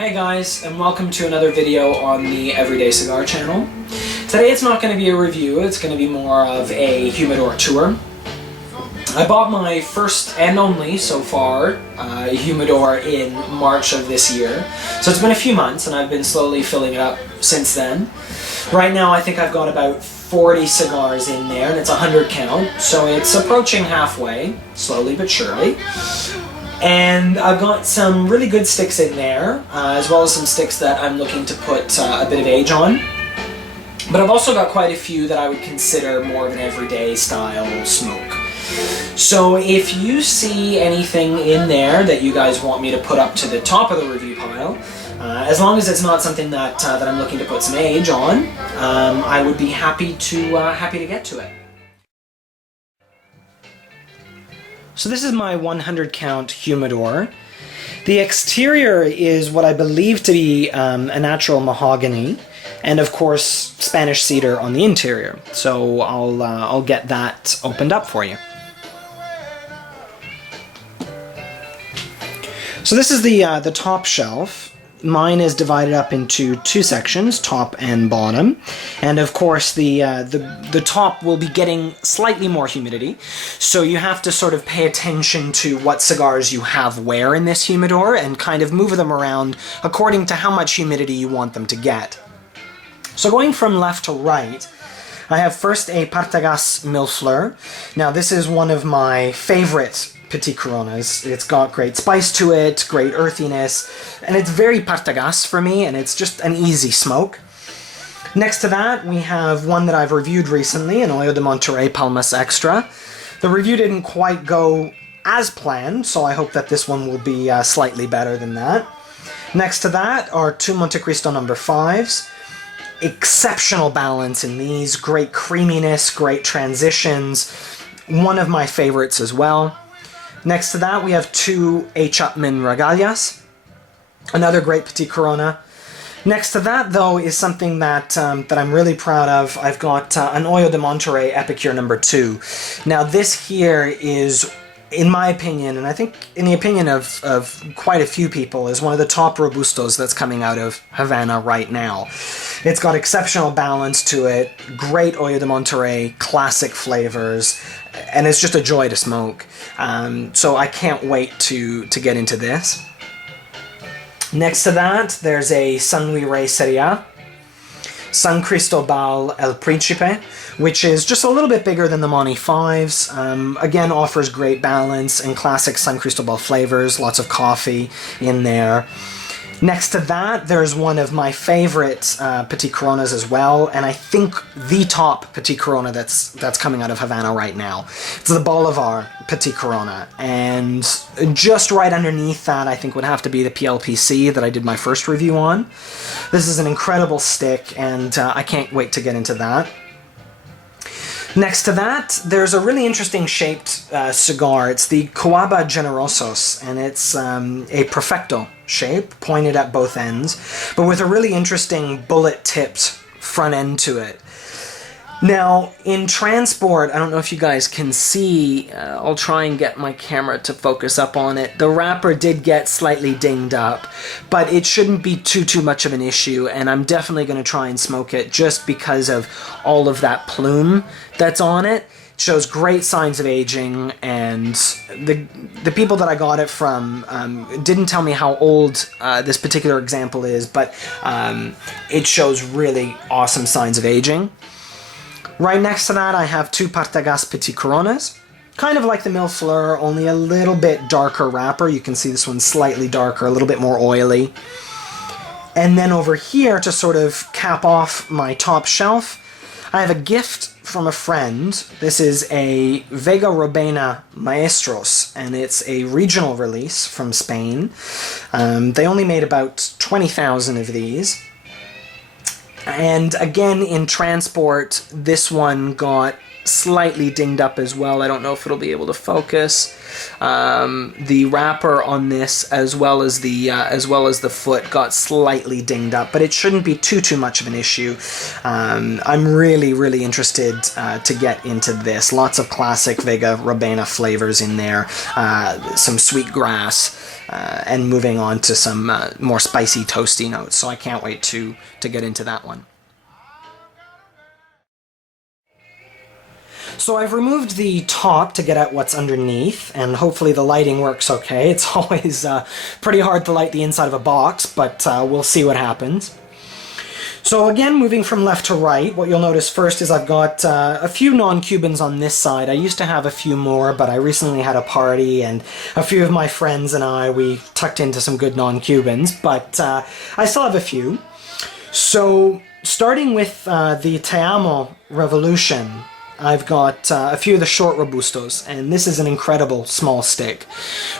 Hey guys, and welcome to another video on the Everyday Cigar channel. Today it's not going to be a review, it's going to be more of a humidor tour. I bought my first and only, so far, humidor in March of this year. So it's been a few months and I've been slowly filling it up since then. Right now I think I've got about 40 cigars in there and it's 100 count, so it's approaching halfway, slowly but surely. And I've got some really good sticks in there, as well as some sticks that I'm looking to put a bit of age on. But I've also got quite a few that I would consider more of an everyday style smoke. So if you see anything in there that you guys want me to put up to the top of the review pile, as long as it's not something that I'm looking to put some age on, I would be happy to get to it. So this is my 100 count humidor. The exterior is what I believe to be a natural mahogany, and of course Spanish cedar on the interior. So I'll get that opened up for you. So this is the top shelf. Mine is divided up into two sections, top and bottom, and of course the top will be getting slightly more humidity, so you have to sort of pay attention to what cigars you have where in this humidor and kind of move them around according to how much humidity you want them to get. So going from left to right, I have first a Partagas Millefleur. Now this is one of my favorite Petit Coronas. It's got great spice to it, great earthiness, and it's very Partagas for me, and it's just an easy smoke. Next to that, we have one that I've reviewed recently, an Hoyo de Monterrey Palmas Extra. The review didn't quite go as planned, so I hope that this one will be slightly better than that. Next to that are two Montecristo No. 5s. Exceptional balance in these, great creaminess, great transitions, one of my favorites as well. Next to that, we have two H. Upmann Regalias, another great Petit Corona. Next to that, though, is something that I'm really proud of. I've got an Hoyo de Monterrey Epicure No. 2. Now, this here is, in my opinion, and I think in the opinion of quite a few people, is one of the top Robustos that's coming out of Havana right now. It's got exceptional balance to it, great Hoyo de Monterrey, classic flavors, and it's just a joy to smoke. So I can't wait to get into this. Next to that, there's a San Luis Rey Serie A, San Cristobal El Principe, which is just a little bit bigger than the Monte 5s. Again, offers great balance and classic San Cristobal flavors, lots of coffee in there. Next to that, there's one of my favorite Petit Coronas as well, and I think the top Petit Corona that's coming out of Havana right now. It's the Bolivar Petit Corona, and just right underneath that I think would have to be the PLPC that I did my first review on. This is an incredible stick, and I can't wait to get into that. Next to that, there's a really interesting shaped cigar. It's the Cuaba Generosos, and it's a perfecto shape, pointed at both ends, but with a really interesting bullet-tipped front end to it. Now, in transport, I don't know if you guys can see, I'll try and get my camera to focus up on it. The wrapper did get slightly dinged up, but it shouldn't be too much of an issue, and I'm definitely going to try and smoke it just because of all of that plume that's on it. It shows great signs of aging, and the people that I got it from didn't tell me how old this particular example is, but it shows really awesome signs of aging. Right next to that, I have two Partagas Petit Coronas, kind of like the Millefleur, only a little bit darker wrapper. You can see this one's slightly darker, a little bit more oily. And then over here, to sort of cap off my top shelf, I have a gift from a friend. This is a Vega Robena Maestros, and it's a regional release from Spain. They only made about 20,000 of these. And again, in transport, this one got slightly dinged up as well. I don't know if it'll be able to focus. The wrapper on this, as well as the foot, got slightly dinged up, but it shouldn't be too much of an issue. I'm really interested to get into this. Lots of classic Vega Rabena flavors in there, some sweet grass, and moving on to some more spicy, toasty notes. So I can't wait to get into that one. So I've removed the top to get at what's underneath, and hopefully the lighting works okay. It's always pretty hard to light the inside of a box, but we'll see what happens. So again, moving from left to right, what you'll notice first is I've got a few non-Cubans on this side. I used to have a few more, but I recently had a party, and a few of my friends and we tucked into some good non-Cubans, but I still have a few. So starting with the Te Amo Revolution, I've got a few of the short Robustos, and this is an incredible small stick.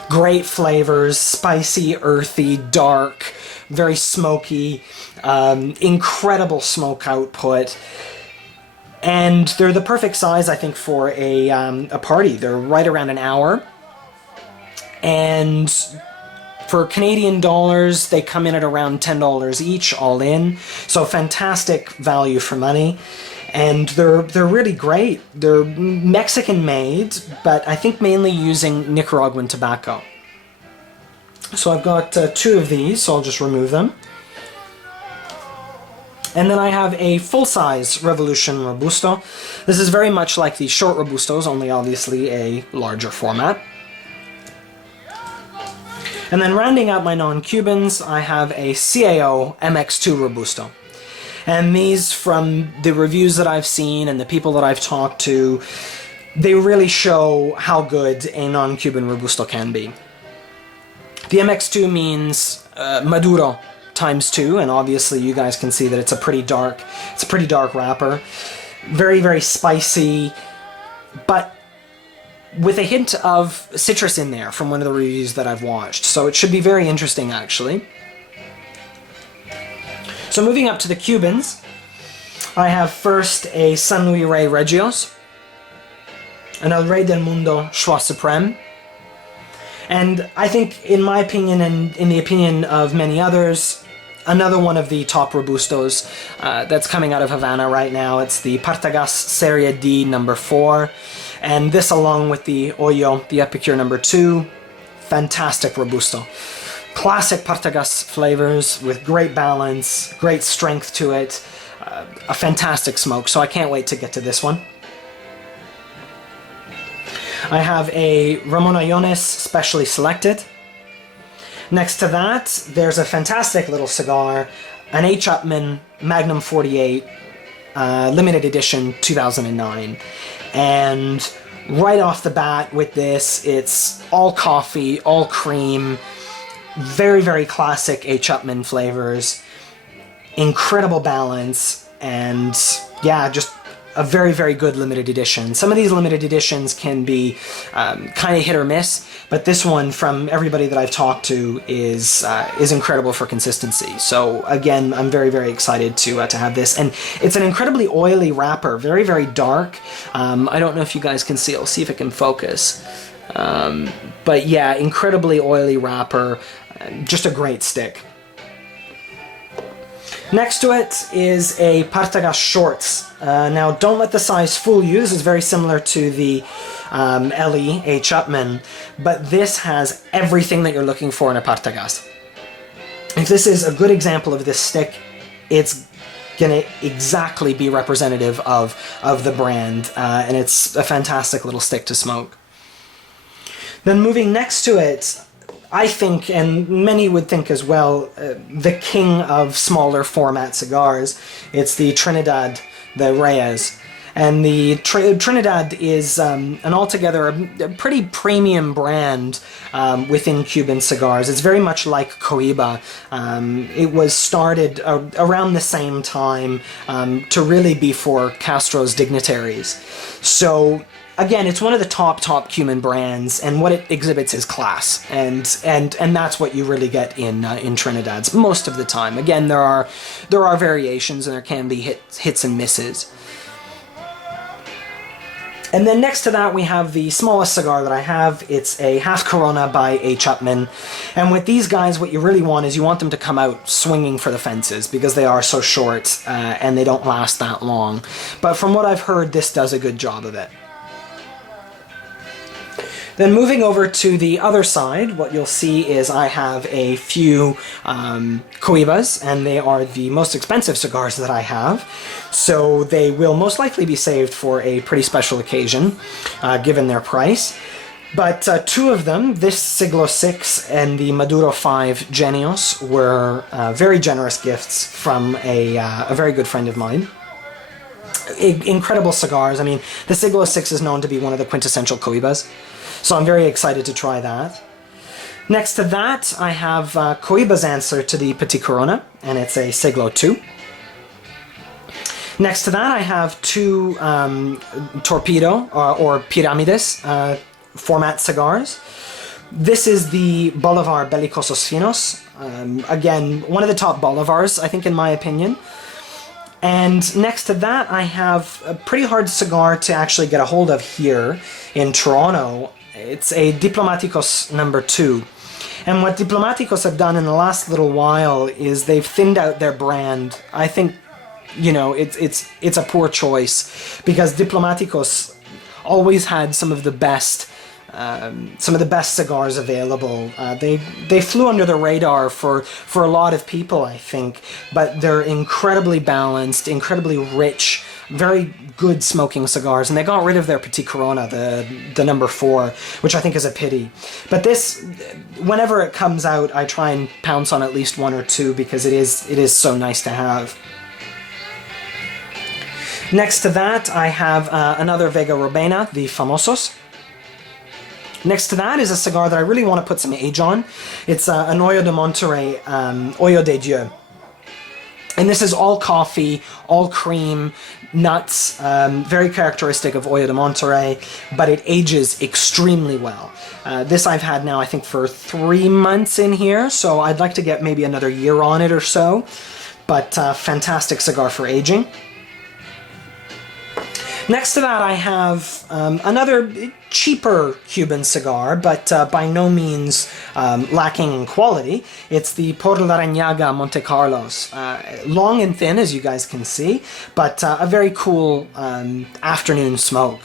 Great flavors, spicy, earthy, dark, very smoky, incredible smoke output, and they're the perfect size, I think, for a party. They're right around an hour, and for Canadian dollars, they come in at around $10 each, all in, so fantastic value for money. And they're really great. They're Mexican made, but I think mainly using Nicaraguan tobacco. So I've got two of these, so I'll just remove them. And then I have a full-size Revolution Robusto. This is very much like the short Robustos, only obviously a larger format. And then rounding out my non-Cubans, I have a CAO MX2 Robusto. And these, from the reviews that I've seen and the people that I've talked to, they really show how good a non-Cuban Robusto can be. The MX2 means Maduro ×2, and obviously you guys can see that it's a pretty dark wrapper. Very spicy, but with a hint of citrus in there from one of the reviews that I've watched. So it should be very interesting, actually. So moving up to the Cubans, I have first a San Luis Rey Regios, an El Rey del Mundo Choix Supreme, and I think, in my opinion and in the opinion of many others, another one of the top Robustos that's coming out of Havana right now. It's the Partagas Serie D number 4, and this along with the Hoyo, the Epicure number 2, fantastic Robusto. Classic Partagas flavors with great balance, great strength to it, a fantastic smoke, so I can't wait to get to this one. I have a Ramon Allones Specially Selected. Next to that, there's a fantastic little cigar, an H. Upmann Magnum 48, limited edition 2009. And right off the bat with this, it's all coffee, all cream, very classic H. Upmann flavors, incredible balance, and yeah, just a very good limited edition. Some of these limited editions can be kind of hit or miss, but this one, from everybody that I've talked to, is incredible for consistency. So again, I'm very excited to have this, and it's an incredibly oily wrapper, very dark. I don't know if you guys can see. I'll see if it can focus. But yeah, incredibly oily wrapper, just a great stick. Next to it is a Partagas Shorts. Now, don't let the size fool you. This is very similar to the LE H. Upmann, but this has everything that you're looking for in a Partagas. If this is a good example of this stick, it's going to exactly be representative of the brand, and it's a fantastic little stick to smoke. Then moving next to it, I think, and many would think as well, the king of smaller format cigars. It's the Trinidad, the Reyes. And the Trinidad is an altogether a pretty premium brand within Cuban cigars. It's very much like Cohiba. It was started around the same time to really be for Castro's dignitaries. So again, it's one of the top Cuban brands, and what it exhibits is class, and that's what you really get in Trinidad's most of the time. Again, there are variations, and there can be hits and misses. And then next to that we have the smallest cigar that I have. It's a half Corona by A. Chapman. And with these guys, what you really want is you want them to come out swinging for the fences because they are so short and they don't last that long. But from what I've heard, this does a good job of it. Then moving over to the other side, what you'll see is I have a few Cubas, and they are the most expensive cigars that I have. So they will most likely be saved for a pretty special occasion, given their price. But two of them, this Siglo VI and the Maduro 5 Genios, were very generous gifts from a very good friend of mine. Incredible cigars. I mean, the Siglo VI is known to be one of the quintessential Cubas. So I'm very excited to try that. Next to that, I have Cohiba's answer to the Petit Corona, and it's a Siglo II. Next to that, I have two Torpedo or Piramides format cigars. This is the Bolivar Belicosos Finos. Again, one of the top Bolivars, I think, in my opinion. And next to that, I have a pretty hard cigar to actually get a hold of here in Toronto. It's a Diplomaticos number 2. And what Diplomaticos have done in the last little while is they've thinned out their brand. I think, you know, it's a poor choice because Diplomaticos always had some of the best cigars available. They flew under the radar for a lot of people, I think, but they're incredibly balanced, incredibly rich, very good smoking cigars, and they got rid of their Petit Corona, the number 4, which I think is a pity. But this, whenever it comes out, I try and pounce on at least one or two because it is so nice to have. Next to that, I have another Vega Robena, the Famosos. Next to that is a cigar that I really want to put some age on. It's an Hoyo de Monterrey, Hoyo de Dieu. And this is all coffee, all cream, nuts, very characteristic of Hoyo de Monterrey, but it ages extremely well. This I've had now, I think, for 3 months in here, so I'd like to get maybe another year on it or so, but fantastic cigar for aging. Next to that, I have another cheaper Cuban cigar, but by no means lacking in quality. It's the Por la Reñaga Monte Carlos. Long and thin, as you guys can see, but a very cool afternoon smoke.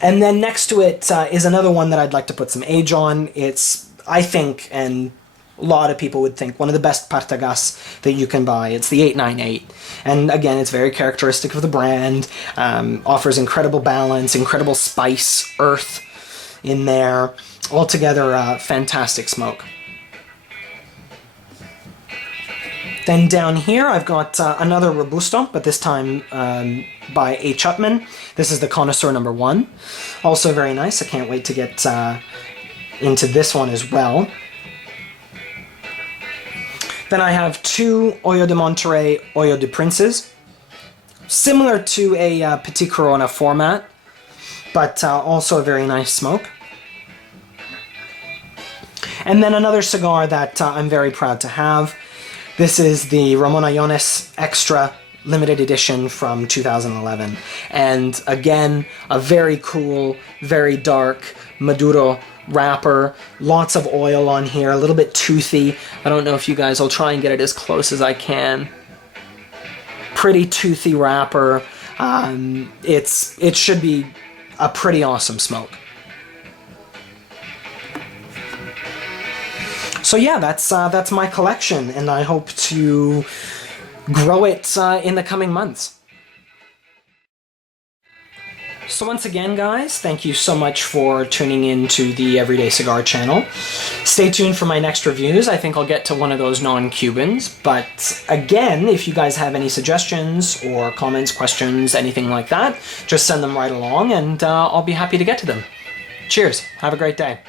And then next to it is another one that I'd like to put some age on. It's, I think, and a lot of people would think, one of the best Partagas that you can buy. It's the 898. And again, it's very characteristic of the brand, offers incredible balance, incredible spice, earth in there. Altogether, fantastic smoke. Then down here, I've got another Robusto, but this time by A. Chapman. This is the Connoisseur number 1. Also very nice. I can't wait to get into this one as well. Then I have two Hoyo de Monterrey, Hoyo de Princes, similar to a Petit Corona format, but also a very nice smoke. And then another cigar that I'm very proud to have. This is the Ramon Allones Extra limited edition from 2011. And again, a very cool, very dark Maduro wrapper, lots of oil on here, a little bit toothy. I don't know if you guys, I'll try and get it as close as I can. Pretty toothy wrapper. It should be a pretty awesome smoke. So yeah, that's my collection, and I hope to grow it in the coming months. So once again, guys, thank you so much for tuning in to the Everyday Cigar channel. Stay tuned for my next reviews. I think I'll get to one of those non-Cubans. But again, if you guys have any suggestions or comments, questions, anything like that, just send them right along and I'll be happy to get to them. Cheers. Have a great day.